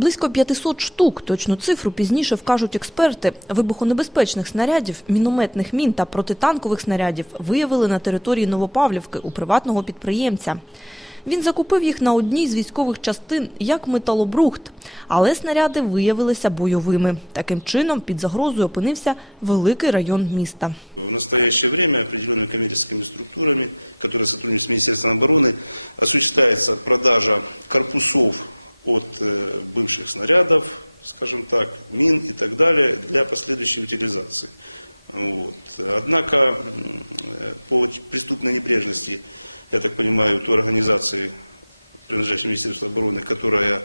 Близько 500 штук, точну цифру пізніше вкажуть експерти. Вибухонебезпечних снарядів, мінометних мін та протитанкових снарядів виявили на території Новопавлівки у приватного підприємця. Він закупив їх на одній з військових частин як металобрухт, але снаряди виявилися бойовими. Таким чином під загрозою опинився великий район міста. В настоящее время определенными коммерческими структурами, которые сотрудничают с Министерством обороны, осуществляется продажа корпусов от э, бывших снарядов, скажем так, мин и так далее для последующей утилизации. Вот. Однако э, по преступной небрежности, я так понимаю, той организации, принадлежащей Министерству обороны, которая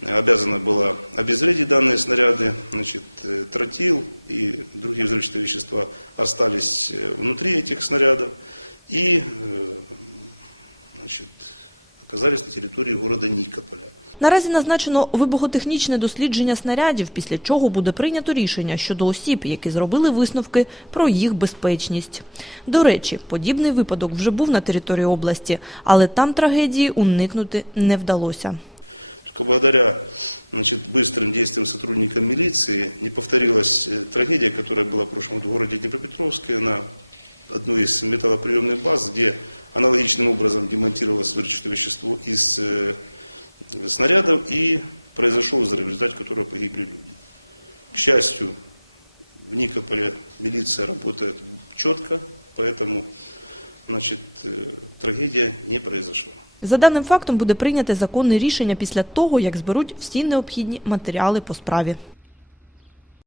обязана была обезвредить данные снаряды, значит, э, тротил и другие взрывчатые вещества остались э, внутри этих снарядов и э, значит, оказались на территории города Никополя. Наразі назначено вибухотехнічне дослідження снарядів, після чого буде прийнято рішення щодо осіб, які зробили висновки про їх безпечність. До речі, подібний випадок вже був на території області, але там трагедії уникнути не вдалося. Только благодаря значит, быстрым действиям сотрудников милиции не повторилась э, трагедия, которая была в прошлом году в городе Днепропетровске на одной из металлоприемных баз, где аналогичным образом демонтировалось взрывчатое вещество из э, снарядов и произошел взрыв, в результате которого погибли люди. К счастью, в Никополе милиция работает четко, поэтому значит, э, трагедия не произошла. За даним фактом буде прийняте законне рішення після того, як зберуть всі необхідні матеріали по справі.